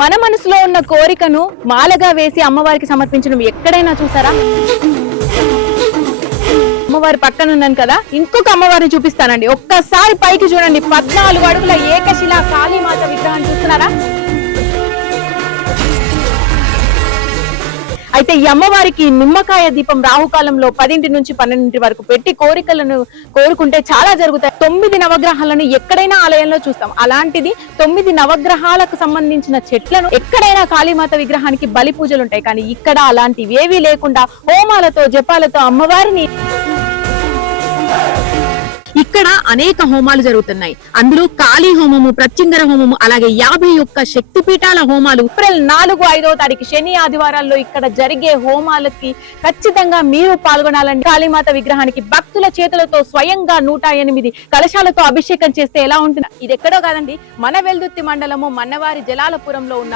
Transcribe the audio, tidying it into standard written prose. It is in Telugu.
మన మనసులో ఉన్న కోరికను మాలగా వేసి అమ్మవారికి సమర్పించడం ఎక్కడైనా చూసారా? అమ్మవారి పక్కన ఉన్నాను కదా, ఇంకొక అమ్మవారిని చూపిస్తానండి. ఒక్కసారి పైకి చూడండి, 14 అడుగుల ఏకశిలా కాళీమాత విగ్రహాన్ని చూస్తున్నారా? అయితే ఈ అమ్మవారికి నిమ్మకాయ దీపం రాహుకాలంలో 10 నుంచి 12 వరకు పెట్టి కోరికలను కోరుకుంటే చాలా జరుగుతాయి. 9 నవగ్రహాలను ఎక్కడైనా ఆలయంలో చూస్తాం. అలాంటిది 9 నవగ్రహాలకు సంబంధించిన చెట్లను ఎక్కడైనా కాళీమాత విగ్రహానికి బలి పూజలు ఉంటాయి. కానీ ఇక్కడ అలాంటివి ఏవీ లేకుండా హోమాలతో జపాలతో అమ్మవారిని ఇక్కడ అనేక హోమాలు జరుగుతున్నాయి. అందులో కాళీ హోమము, ప్రత్యంగర హోమము, అలాగే 51 శక్తిపీఠాల హోమాలు ఏప్రిల్ 4, 5వ తారీఖు శని ఆదివారాల్లో ఇక్కడ జరిగే హోమాలకి ఖచ్చితంగా మీరు పాల్గొనాలండి. కాళీమాత విగ్రహానికి భక్తుల చేతులతో స్వయంగా 108 కలశాలతో అభిషేకం చేస్తే ఎలా ఉంటుంది? ఇది ఎక్కడో కాదండి, మన వెల్దుర్తి మండలము మన్నవారి జలాలపురంలో ఉన్న